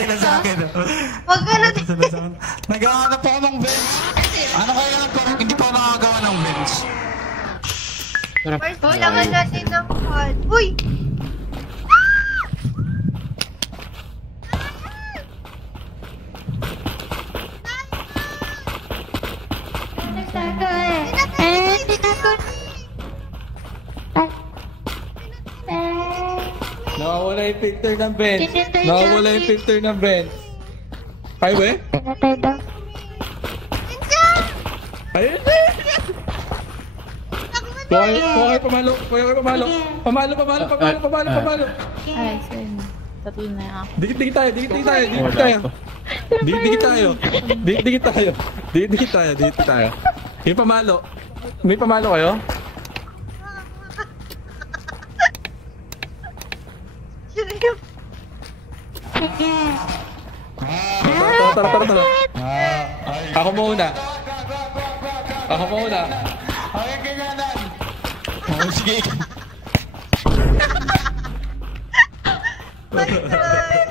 sila sa akin. Wag ka na. Naghahanap ako ng bench. Ano kaya kung hindi pa nakagawa ng bench? First, kailangan natin ng pod. Uy! Nakawala yung filter ng bench. Nakawala yung filter ng bench. Ay, we? Pinatay daw. Ayun! Kuha pamalo. Pamalo. Ay, sorry. Tatlo na ako. Dikit tayo. Dikit tayo. Yung pamalo. May pamalo kayo? Tara. Ako muna. Okay, ganyanan. Oh, sige. My God!